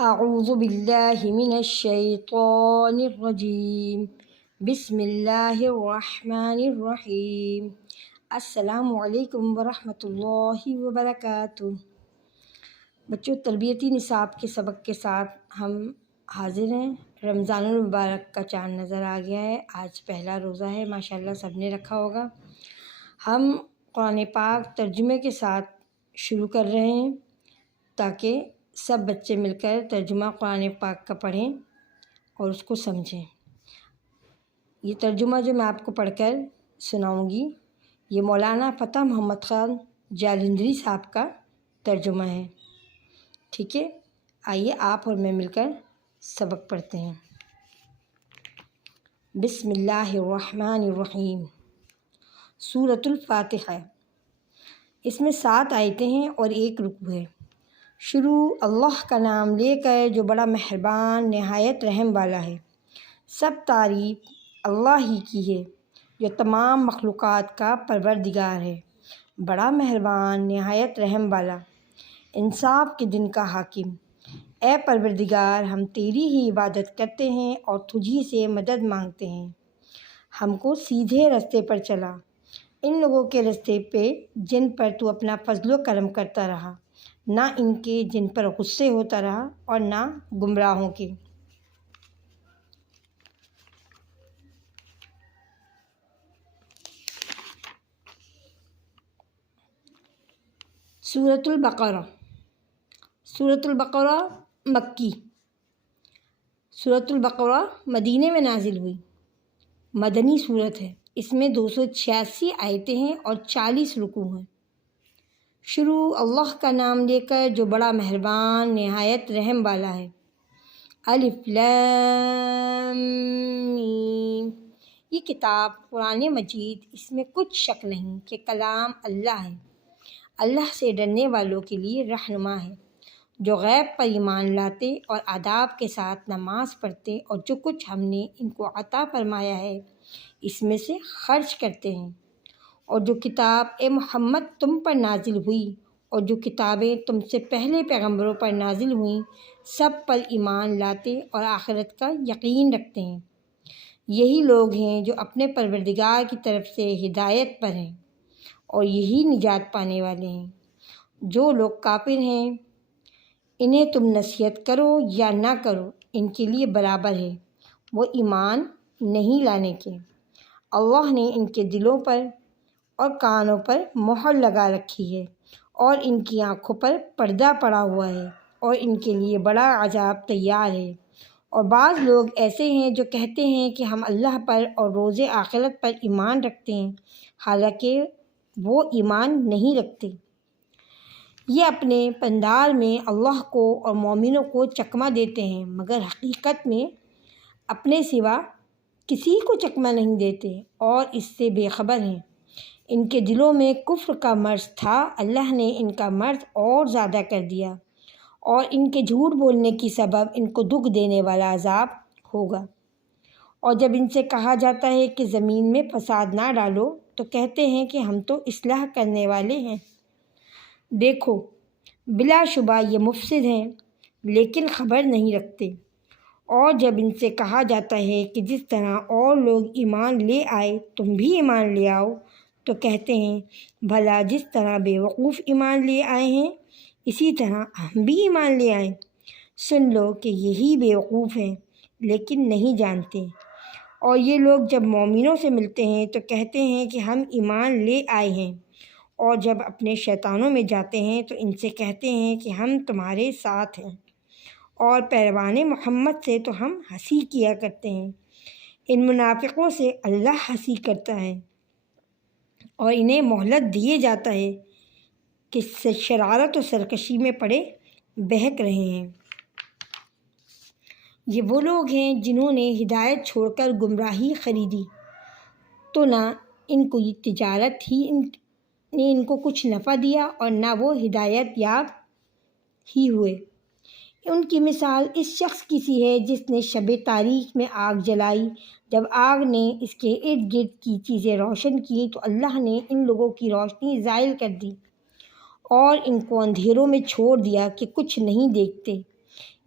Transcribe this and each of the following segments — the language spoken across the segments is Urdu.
اعوذ باللہ من الشیطان الرجیم بسم اللہ الرحمن الرحیم۔ السلام علیکم ورحمۃ اللہ وبرکاتہ۔ بچوں، تربیتی نصاب کے سبق کے ساتھ ہم حاضر ہیں۔ رمضان المبارک کا چاند نظر آ گیا ہے۔ آج پہلا روزہ ہے، ماشاءاللہ سب نے رکھا ہوگا۔ ہم قرآن پاک ترجمے کے ساتھ شروع کر رہے ہیں تاکہ سب بچے مل کر ترجمہ قرآن پاک کا پڑھیں اور اس کو سمجھیں۔ یہ ترجمہ جو میں آپ کو پڑھ کر سناؤں گی، یہ مولانا فتح محمد خان جالندھری صاحب کا ترجمہ ہے، ٹھیک ہے؟ آئیے آپ اور میں مل کر سبق پڑھتے ہیں۔ بسم اللہ الرحمن الرحیم۔ سورۃ الفاتحہ۔ اس میں 7 آیتیں ہیں اور 1 رکوع ہے۔ شروع اللہ کا نام لے کر جو بڑا مہربان نہایت رحم والا ہے۔ سب تعریف اللہ ہی کی ہے جو تمام مخلوقات کا پروردگار ہے، بڑا مہربان نہایت رحم والا، انصاف کے دن کا حاکم۔ اے پروردگار، ہم تیری ہی عبادت کرتے ہیں اور تجھی سے مدد مانگتے ہیں۔ ہم کو سیدھے راستے پر چلا، ان لوگوں کے راستے پہ جن پر تو اپنا فضل و کرم کرتا رہا، نہ ان کے جن پر غصے ہوتا رہا اور نہ گمراہوں کے۔ سورۃ البقرہ۔ سورۃ البقرہ مکی۔ سورۃ البقرہ مدینے میں نازل ہوئی، مدنی صورت ہے۔ اس میں 286 آیتیں ہیں اور 40 رکوع ہیں۔ شروع اللہ کا نام لے کر جو بڑا مہربان نہایت رحم والا ہے۔ الف لام میم۔ یہ کتاب قرآن مجید، اس میں کچھ شک نہیں کہ کلام اللہ ہے، اللہ سے ڈرنے والوں کے لیے رہنما ہے، جو غیب پر ایمان لاتے اور آداب کے ساتھ نماز پڑھتے اور جو کچھ ہم نے ان کو عطا فرمایا ہے اس میں سے خرچ کرتے ہیں، اور جو کتاب اے محمد تم پر نازل ہوئی اور جو کتابیں تم سے پہلے پیغمبروں پر نازل ہوئیں سب پر ایمان لاتے اور آخرت کا یقین رکھتے ہیں۔ یہی لوگ ہیں جو اپنے پروردگار کی طرف سے ہدایت پر ہیں اور یہی نجات پانے والے ہیں۔ جو لوگ کافر ہیں انہیں تم نصیحت کرو یا نہ کرو، ان کے لیے برابر ہے، وہ ایمان نہیں لانے کے۔ اللہ نے ان کے دلوں پر اور کانوں پر مہر لگا رکھی ہے اور ان کی آنکھوں پر پردہ پڑا ہوا ہے اور ان کے لیے بڑا عذاب تیار ہے۔ اور بعض لوگ ایسے ہیں جو کہتے ہیں کہ ہم اللہ پر اور روز آخرت پر ایمان رکھتے ہیں، حالانکہ وہ ایمان نہیں رکھتے۔ یہ اپنے پندار میں اللہ کو اور مومنوں کو چکمہ دیتے ہیں، مگر حقیقت میں اپنے سوا کسی کو چکمہ نہیں دیتے اور اس سے بے خبر ہیں۔ ان کے دلوں میں کفر کا مرض تھا، اللہ نے ان کا مرض اور زیادہ کر دیا، اور ان کے جھوٹ بولنے کی سبب ان کو دکھ دینے والا عذاب ہوگا۔ اور جب ان سے کہا جاتا ہے کہ زمین میں فساد نہ ڈالو تو کہتے ہیں کہ ہم تو اصلاح کرنے والے ہیں۔ دیکھو، بلا شبہ یہ مفسد ہیں لیکن خبر نہیں رکھتے۔ اور جب ان سے کہا جاتا ہے کہ جس طرح اور لوگ ایمان لے آئے تم بھی ایمان لے آؤ تو کہتے ہیں بھلا جس طرح بے وقوف ایمان لے آئے ہیں اسی طرح ہم بھی ایمان لے آئیں۔ سن لو کہ یہی بے وقوف ہیں لیکن نہیں جانتے۔ اور یہ لوگ جب مومنوں سے ملتے ہیں تو کہتے ہیں کہ ہم ایمان لے آئے ہیں، اور جب اپنے شیطانوں میں جاتے ہیں تو ان سے کہتے ہیں کہ ہم تمہارے ساتھ ہیں، اور پیروان محمد سے تو ہم ہنسی کیا کرتے ہیں۔ ان منافقوں سے اللہ ہنسی کرتا ہے اور انہیں مہلت دیے جاتا ہے کہ شرارت و سرکشی میں پڑے بہک رہے ہیں۔ یہ وہ لوگ ہیں جنہوں نے ہدایت چھوڑ کر گمراہی خریدی، تو نہ ان کو یہ تجارت ہی نے ان کو کچھ نفع دیا اور نہ وہ ہدایت یاب ہی ہوئے۔ ان کی مثال اس شخص کی سی ہے جس نے شب تاریک میں آگ جلائی، جب آگ نے اس کے ارد گرد کی چیزیں روشن کی تو اللہ نے ان لوگوں کی روشنی زائل کر دی اور ان کو اندھیروں میں چھوڑ دیا کہ کچھ نہیں دیکھتے۔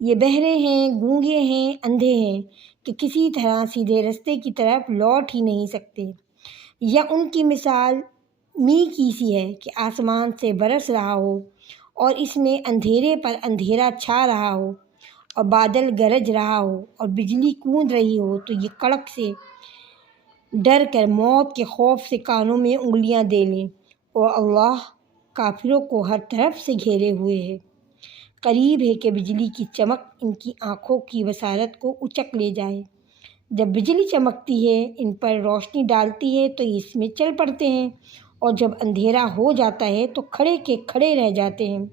یہ بہرے ہیں، گونگے ہیں، اندھے ہیں کہ کسی طرح سیدھے رستے کی طرف لوٹ ہی نہیں سکتے۔ یا ان کی مثال می کی سی ہے کہ آسمان سے برس رہا ہو اور اس میں اندھیرے پر اندھیرا چھا رہا ہو اور بادل گرج رہا ہو اور بجلی کوند رہی ہو، تو یہ کڑک سے ڈر کر موت کے خوف سے کانوں میں انگلیاں دے لیں، اور اللہ کافروں کو ہر طرف سے گھیرے ہوئے ہے۔ قریب ہے کہ بجلی کی چمک ان کی آنکھوں کی بصارت کو اچک لے جائے۔ جب بجلی چمکتی ہے، ان پر روشنی ڈالتی ہے تو یہ اس میں چل پڑتے ہیں، اور جب اندھیرا ہو جاتا ہے تو کھڑے کے کھڑے رہ جاتے ہیں۔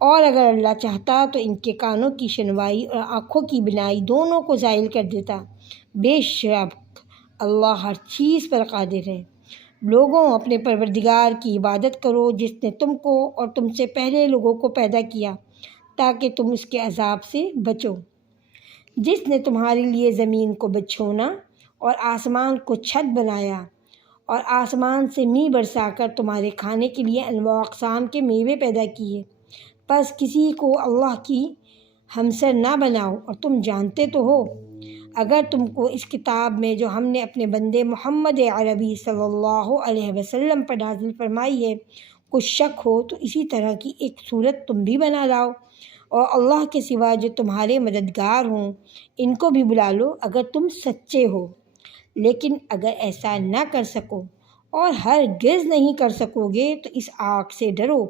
اور اگر اللہ چاہتا تو ان کے کانوں کی شنوائی اور آنکھوں کی بینائی دونوں کو زائل کر دیتا۔ بے شک اللہ ہر چیز پر قادر ہے۔ لوگوں، اپنے پروردگار کی عبادت کرو جس نے تم کو اور تم سے پہلے لوگوں کو پیدا کیا تاکہ تم اس کے عذاب سے بچو، جس نے تمہارے لیے زمین کو بچھونا اور آسمان کو چھت بنایا اور آسمان سے می برسا کر تمہارے کھانے کے لیے انواع اقسام کے میوے پیدا کیے۔ پس کسی کو اللہ کی ہمسر نہ بناؤ، اور تم جانتے تو ہو اگر تم کو اس کتاب میں جو ہم نے اپنے بندے محمد عربی صلی اللہ علیہ وسلم پر نازل فرمائی ہے کچھ شک ہو تو اسی طرح کی ایک صورت تم بھی بنا لاؤ، اور اللہ کے سوا جو تمہارے مددگار ہوں ان کو بھی بلا لو اگر تم سچے ہو۔ لیکن اگر ایسا نہ کر سکو اور ہرگز نہیں کر سکو گے تو اس آگ سے ڈرو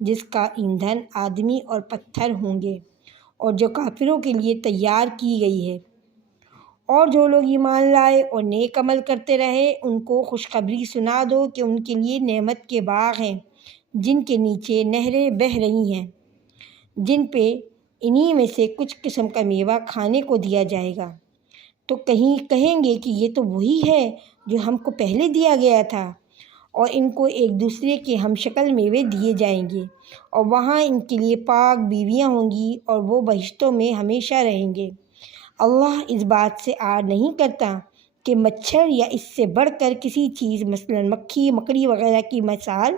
جس کا ایندھن آدمی اور پتھر ہوں گے اور جو کافروں کے لیے تیار کی گئی ہے۔ اور جو لوگ ایمان لائے اور نیک عمل کرتے رہے ان کو خوشخبری سنا دو کہ ان کے لیے نعمت کے باغ ہیں جن کے نیچے نہریں بہہ رہی ہیں، جن پہ انہی میں سے کچھ قسم کا میوہ کھانے کو دیا جائے گا۔ تو کہیں کہیں گے کہ یہ تو وہی ہے جو ہم کو پہلے دیا گیا تھا، اور ان کو ایک دوسرے کے ہم شکل میوے دیے جائیں گے، اور وہاں ان کے لیے پاک بیویاں ہوں گی اور وہ بہشتوں میں ہمیشہ رہیں گے۔ اللہ اس بات سے آر نہیں کرتا کہ مچھر یا اس سے بڑھ کر کسی چیز مثلا مکھی، مکڑی وغیرہ کی مثال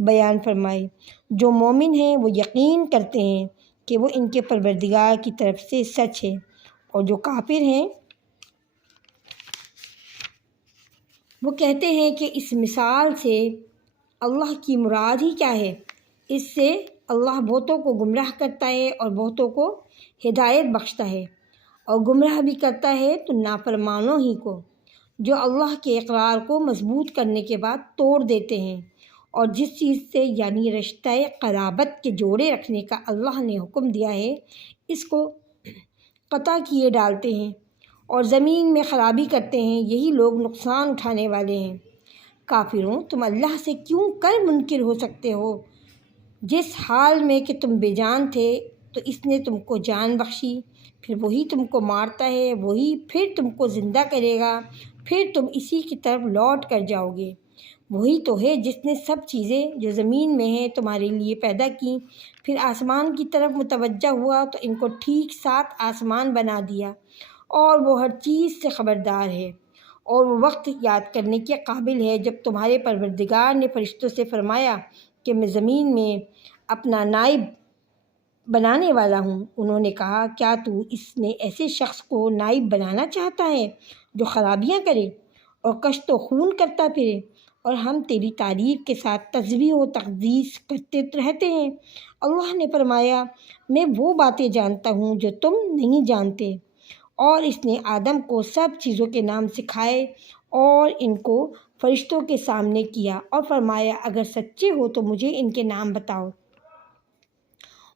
بیان فرمائے۔ جو مومن ہیں وہ یقین کرتے ہیں کہ وہ ان کے پروردگار کی طرف سے سچ ہے، اور جو کافر ہیں وہ کہتے ہیں کہ اس مثال سے اللہ کی مراد ہی کیا ہے؟ اس سے اللہ بہتوں کو گمراہ کرتا ہے اور بہتوں کو ہدایت بخشتا ہے، اور گمراہ بھی کرتا ہے تو نافرمانوں ہی کو، جو اللہ کے اقرار کو مضبوط کرنے کے بعد توڑ دیتے ہیں، اور جس چیز سے یعنی رشتہ قرابت کے جوڑے رکھنے کا اللہ نے حکم دیا ہے اس کو قطع کیے ڈالتے ہیں اور زمین میں خرابی کرتے ہیں، یہی لوگ نقصان اٹھانے والے ہیں۔ کافروں، تم اللہ سے کیوں کر منکر ہو سکتے ہو؟ جس حال میں کہ تم بے جان تھے تو اس نے تم کو جان بخشی، پھر وہی تم کو مارتا ہے، وہی پھر تم کو زندہ کرے گا، پھر تم اسی کی طرف لوٹ کر جاؤ گے۔ وہی تو ہے جس نے سب چیزیں جو زمین میں ہیں تمہارے لیے پیدا کی، پھر آسمان کی طرف متوجہ ہوا تو ان کو ٹھیک 7 آسمان بنا دیا، اور وہ ہر چیز سے خبردار ہے، اور وہ وقت یاد کرنے کے قابل ہے جب تمہارے پروردگار نے فرشتوں سے فرمایا کہ میں زمین میں اپنا نائب بنانے والا ہوں۔ انہوں نے کہا کیا تو اس میں ایسے شخص کو نائب بنانا چاہتا ہے جو خرابیاں کرے اور کشت و خون کرتا پھرے، اور ہم تیری تعریف کے ساتھ تسبیح و تقدیس کرتے رہتے ہیں۔ اللہ نے فرمایا میں وہ باتیں جانتا ہوں جو تم نہیں جانتے، اور اس نے آدم کو سب چیزوں کے نام سکھائے اور ان کو فرشتوں کے سامنے کیا اور فرمایا اگر سچے ہو تو مجھے ان کے نام بتاؤ۔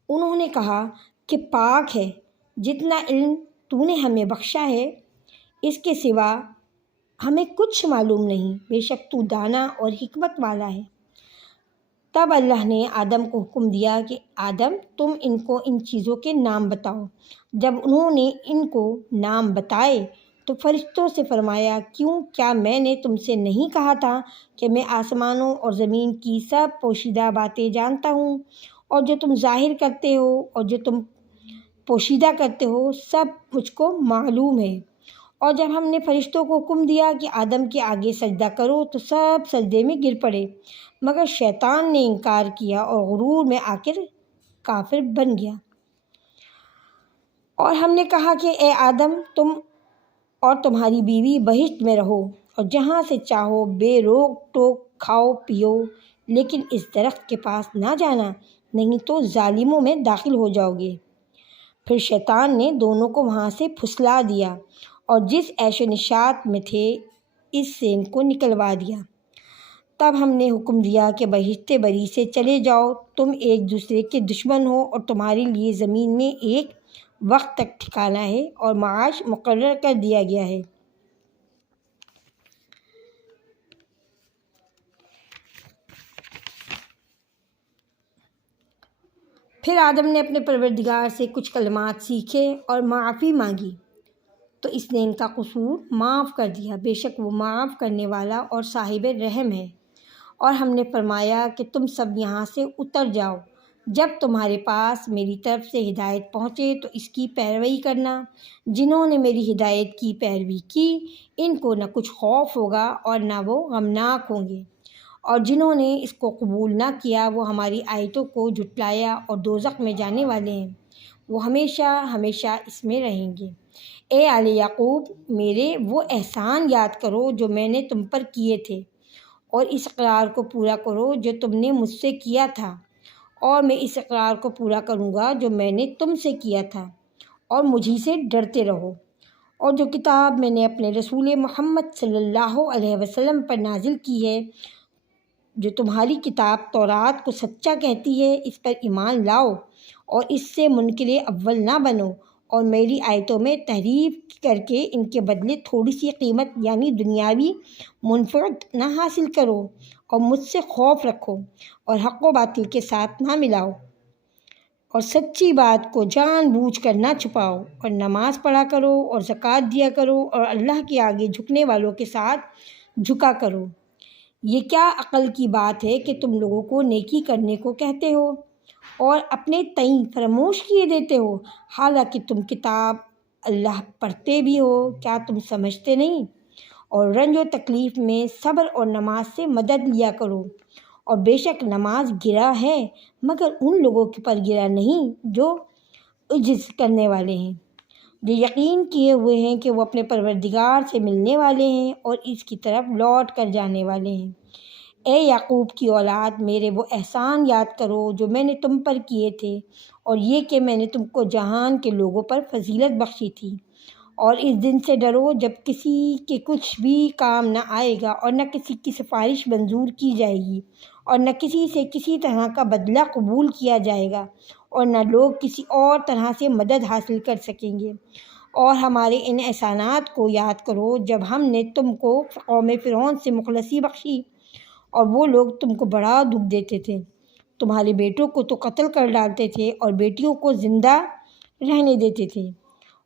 انہوں نے کہا کہ پاک ہے، جتنا علم تو نے ہمیں بخشا ہے اس کے سوا ہمیں کچھ معلوم نہیں، بے شک تو دانا اور حکمت والا ہے۔ تب اللہ نے آدم کو حکم دیا کہ آدم تم ان کو ان چیزوں کے نام بتاؤ۔ جب انہوں نے ان کو نام بتائے تو فرشتوں سے فرمایا کیا میں نے تم سے نہیں کہا تھا کہ میں آسمانوں اور زمین کی سب پوشیدہ باتیں جانتا ہوں، اور جو تم ظاہر کرتے ہو اور جو تم پوشیدہ کرتے ہو سب مجھ کو معلوم ہے۔ اور جب ہم نے فرشتوں کو حکم دیا کہ آدم کے آگے سجدہ کرو تو سب سجدے میں گر پڑے، مگر شیطان نے انکار کیا اور غرور میں آ کر کافر بن گیا۔ اور ہم نے کہا کہ اے آدم، تم اور تمہاری بیوی بہشت میں رہو اور جہاں سے چاہو بے روک ٹوک کھاؤ پیو، لیکن اس درخت کے پاس نہ جانا، نہیں تو ظالموں میں داخل ہو جاؤ گے۔ پھر شیطان نے دونوں کو وہاں سے پھسلا دیا اور جس عیش و نشاط میں تھے اس سے ان کو نکلوا دیا۔ تب ہم نے حکم دیا کہ بہشت بری سے چلے جاؤ، تم ایک دوسرے کے دشمن ہو اور تمہارے لیے زمین میں ایک وقت تک ٹھکانہ ہے اور معاش مقرر کر دیا گیا ہے۔ پھر آدم نے اپنے پروردگار سے کچھ کلمات سیکھے اور معافی مانگی تو اس نے ان کا قصور معاف کر دیا، بے شک وہ معاف کرنے والا اور صاحب رحم ہے۔ اور ہم نے فرمایا کہ تم سب یہاں سے اتر جاؤ، جب تمہارے پاس میری طرف سے ہدایت پہنچے تو اس کی پیروی کرنا۔ جنہوں نے میری ہدایت کی پیروی کی ان کو نہ کچھ خوف ہوگا اور نہ وہ غمناک ہوں گے، اور جنہوں نے اس کو قبول نہ کیا وہ ہماری آیتوں کو جھٹلایا اور دوزخ میں جانے والے ہیں، وہ ہمیشہ ہمیشہ اس میں رہیں گے۔ اے آل یعقوب، میرے وہ احسان یاد کرو جو میں نے تم پر کیے تھے، اور اس اقرار کو پورا کرو جو تم نے مجھ سے کیا تھا، اور میں اس اقرار کو پورا کروں گا جو میں نے تم سے کیا تھا، اور مجھی سے ڈرتے رہو۔ اور جو کتاب میں نے اپنے رسول محمد صلی اللہ علیہ وسلم پر نازل کی ہے، جو تمہاری کتاب تورات کو سچا کہتی ہے، اس پر ایمان لاؤ اور اس سے منکر اول نہ بنو، اور میری آیتوں میں تحریف کر کے ان کے بدلے تھوڑی سی قیمت یعنی دنیاوی منفعت نہ حاصل کرو، اور مجھ سے خوف رکھو اور حق و باطل کے ساتھ نہ ملاؤ، اور سچی بات کو جان بوجھ کر نہ چھپاؤ، اور نماز پڑھا کرو اور زکوٰۃ دیا کرو اور اللہ کے آگے جھکنے والوں کے ساتھ جھکا کرو۔ یہ کیا عقل کی بات ہے کہ تم لوگوں کو نیکی کرنے کو کہتے ہو اور اپنے تئیں فراموش کیے دیتے ہو، حالانکہ تم کتاب اللہ پڑھتے بھی ہو، کیا تم سمجھتے نہیں؟ اور رنج و تکلیف میں صبر اور نماز سے مدد لیا کرو، اور بے شک نماز گرہ ہے مگر ان لوگوں کے پر گرہ نہیں جو عجز کرنے والے ہیں، جو یقین کیے ہوئے ہیں کہ وہ اپنے پروردگار سے ملنے والے ہیں اور اس کی طرف لوٹ کر جانے والے ہیں۔ اے یعقوب کی اولاد، میرے وہ احسان یاد کرو جو میں نے تم پر کیے تھے، اور یہ کہ میں نے تم کو جہان کے لوگوں پر فضیلت بخشی تھی، اور اس دن سے ڈرو جب کسی کے کچھ بھی کام نہ آئے گا اور نہ کسی کی سفارش منظور کی جائے گی، اور نہ کسی سے کسی طرح کا بدلہ قبول کیا جائے گا، اور نہ لوگ کسی اور طرح سے مدد حاصل کر سکیں گے۔ اور ہمارے ان احسانات کو یاد کرو جب ہم نے تم کو قوم فرعون سے مخلصی بخشی اور وہ لوگ تم کو بڑا دکھ دیتے تھے، تمہارے بیٹوں کو تو قتل کر ڈالتے تھے اور بیٹیوں کو زندہ رہنے دیتے تھے،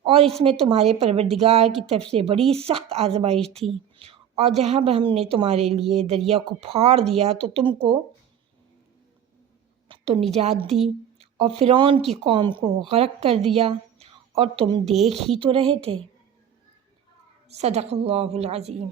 اور اس میں تمہارے پروردگار کی طرف سے بڑی سخت آزمائش تھی۔ اور جہاں ہم نے تمہارے لیے دریا کو پھاڑ دیا تو تم کو تو نجات دی، اور فرعون کی قوم کو غرق کر دیا، اور تم دیکھ ہی تو رہے تھے۔ صدق اللہ العظیم۔